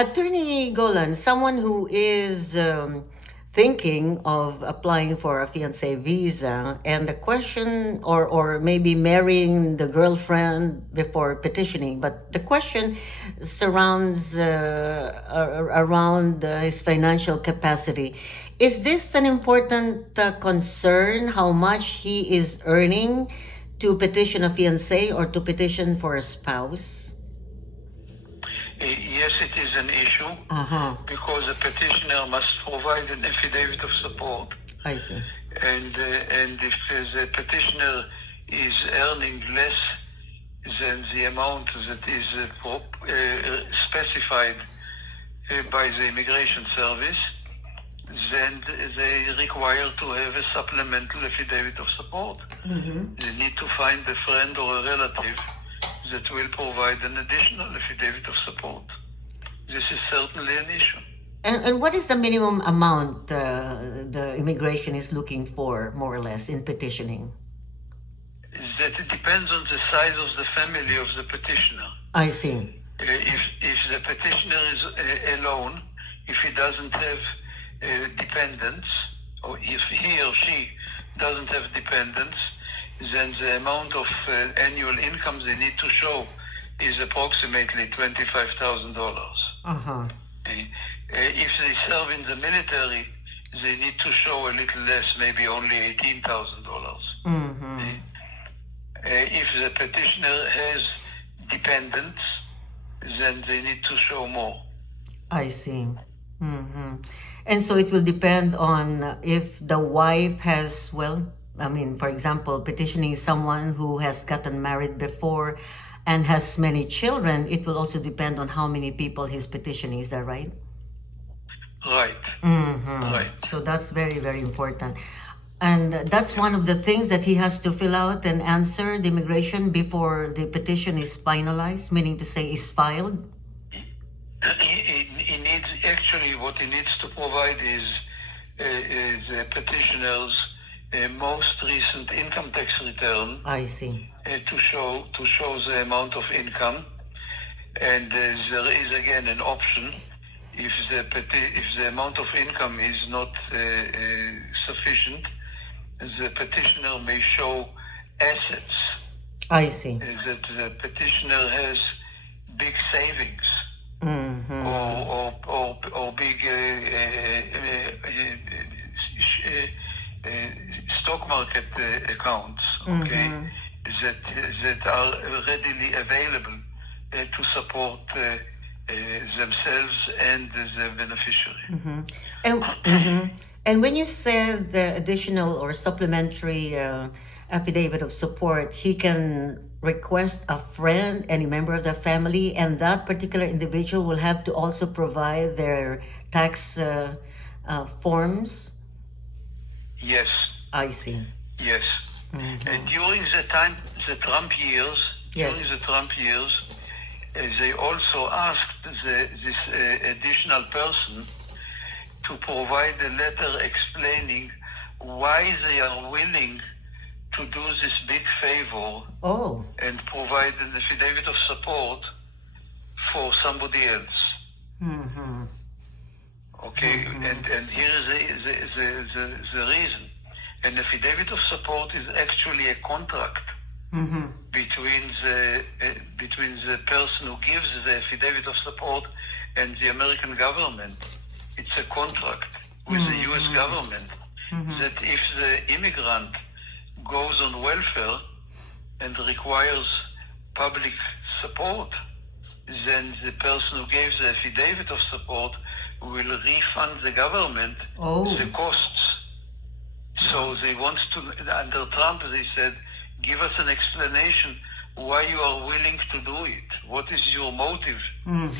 Attorney Golan, someone who is thinking of applying for a fiancé visa, and the question, or maybe marrying the girlfriend before petitioning, but the question surrounds around his financial capacity. Is this an important concern? How much he is earning to petition a fiancé or to petition for a spouse? Yes, it is an issue because a petitioner must provide an affidavit of support. I see. And if the petitioner is earning less than the amount that is specified by the Immigration Service, then they require to have a supplemental affidavit of support. They need to find a friend or a relative that will provide an additional affidavit of support. This is certainly an issue. And what is the minimum amount the immigration is looking for, more or less, in petitioning? That it depends on the size of the family of the petitioner. I see. If the petitioner is alone, if he doesn't have dependents, or if he or she doesn't have dependents, then the amount of annual income they need to show is approximately $25,000. If they serve in the military, they need to show a little less, maybe only $18,000. If the petitioner has dependents, then they need to show more. I see. And so it will depend on if the wife has, well, I mean, for example, petitioning someone who has gotten married before and has many children, it will also depend on how many people he's petitioning. Is that right? Right. Right. So that's very, very important. And that's one of the things that he has to fill out and answer the immigration before the petition is finalized, meaning to say is filed. He needs, actually, what he needs to provide is the petitioner's most recent income tax return. I see. To show the amount of income, and there is again an option if the amount of income is not sufficient, the petitioner may show assets. I see. That the petitioner has big savings or big stock market accounts. That are readily available to support themselves and the beneficiary. And when you said the additional or supplementary affidavit of support, he can request a friend, any member of the family, and that particular individual will have to also provide their tax forms? Yes. I see. Yes. And during the Trump years, they also asked this additional person to provide a letter explaining why they are willing to do this big favor and provide an affidavit of support for somebody else. Okay, and here is the reason. An affidavit of support is actually a contract between the person who gives the affidavit of support and the American government. It's a contract with the U.S. government that if the immigrant goes on welfare and requires public support, then the person who gave the affidavit of support will refund the government the costs. So they want to, under Trump, they said, give us an explanation why you are willing to do it. What is your motive in